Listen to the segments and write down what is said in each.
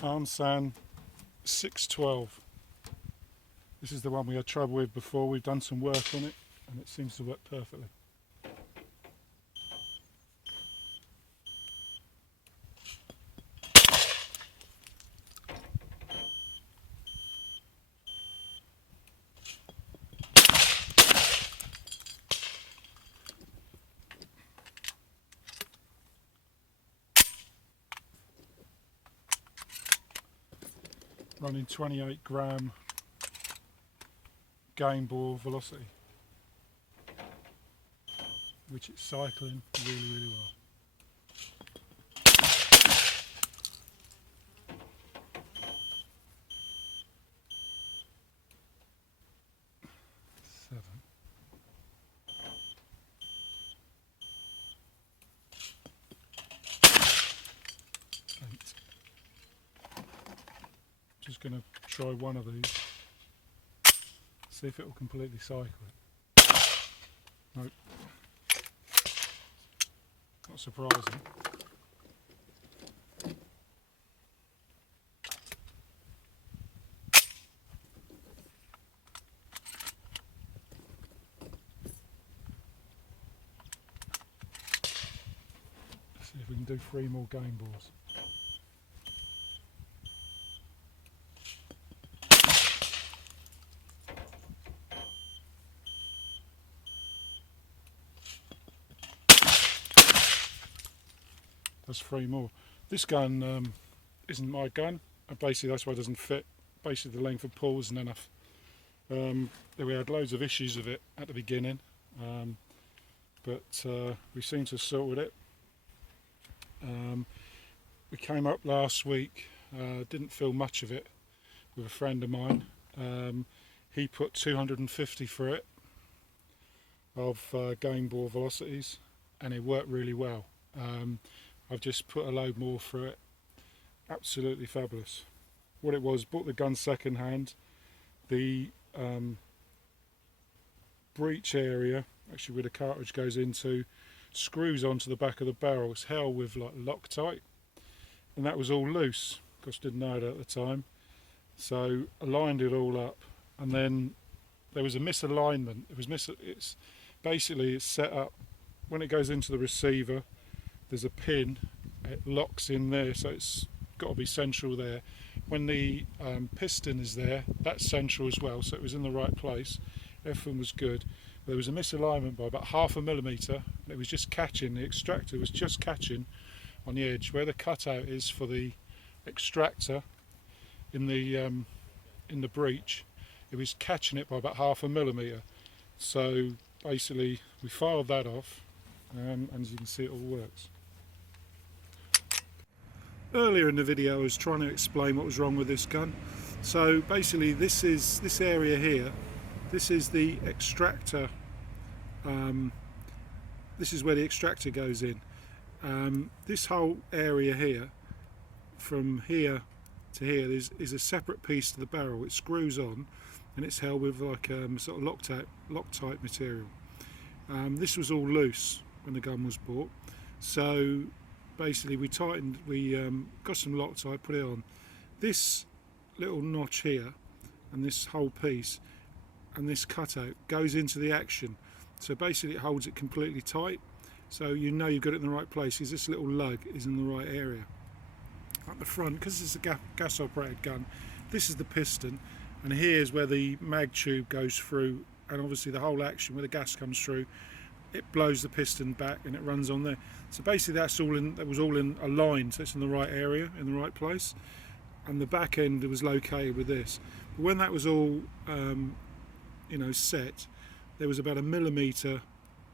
Armsan A612. This is the one we had trouble with before. We've done some work on it and it seems to work perfectly. Running 28 gram game bore velocity, which it's cycling really well. Seven. Eight. Just going to try one of these, see if it will completely cycle it. Nope. Not surprising. Let's see if we can do 3 more game balls. That's 3 more. This gun isn't my gun, and basically that's why it doesn't fit. Basically the length of pull isn't enough. We had loads of issues with it at the beginning, but we seem to have sorted it. We came up last week, didn't feel much of it, with a friend of mine. He put 250 for it of game bore velocities and it worked really well. I've just put a load more through it. Absolutely fabulous. What it was, bought the gun second hand. The breech area, actually where the cartridge goes into, screws onto the back of the barrel. It's held with like Loctite, and that was all loose. Of course, didn't know that at the time. So I lined it all up, and then there was a misalignment. It's basically set up when it goes into the receiver. There's a pin, it locks in there, so it's got to be central there. When the piston is there, that's central as well, so it was in the right place. Everything was good. There was a misalignment by about 1/2 millimeter, and it was just catching, the extractor was just catching on the edge where the cutout is for the extractor in the breech. It was catching it by about 1/2 millimeter. So basically we filed that off, and as you can see, it all works. Earlier in the video I was trying to explain what was wrong with this gun. So basically this area here, this is the extractor, this is where the extractor goes in. This whole area here, from here to here, is a separate piece to the barrel. It screws on and it's held with like sort of Loctite material. This was all loose when the gun was bought, so basically we got some Loctite, put it on. This little notch here and this whole piece and this cutout goes into the action, so basically it holds it completely tight, so you know you've got it in the right place because this little lug is in the right area. At the front, because it's a gas operated gun, this is the piston, and here's where the mag tube goes through, and obviously the whole action where the gas comes through, it blows the piston back and it runs on there. So basically that was all in a line, so it's in the right area, in the right place, and the back end was located with this. But when that was all set, there was about 1 millimeter,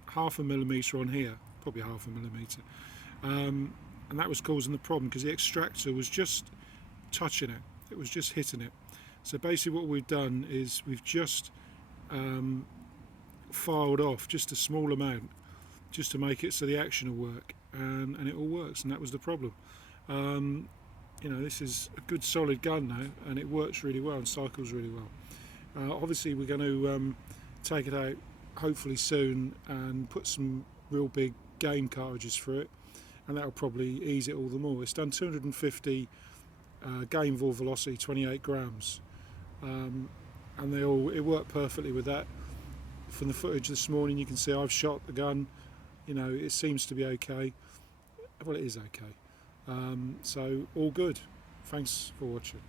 1/2 millimeter on here, probably 1/2 millimeter, and that was causing the problem because the extractor was just touching it, it was just hitting it. So basically what we've done is we've just filed off just a small amount, just to make it so the action will work, and it all works, and that was the problem. This is a good solid gun now, and it works really well and cycles really well. Obviously we're going to take it out hopefully soon and put some real big game cartridges through it, and that will probably ease it all the more. It's done 250 game ball velocity 28 grams, and it worked perfectly with that. From the footage this morning, you can see I've shot the gun. You know, it seems to be okay. Well, it is okay. So all good. Thanks for watching.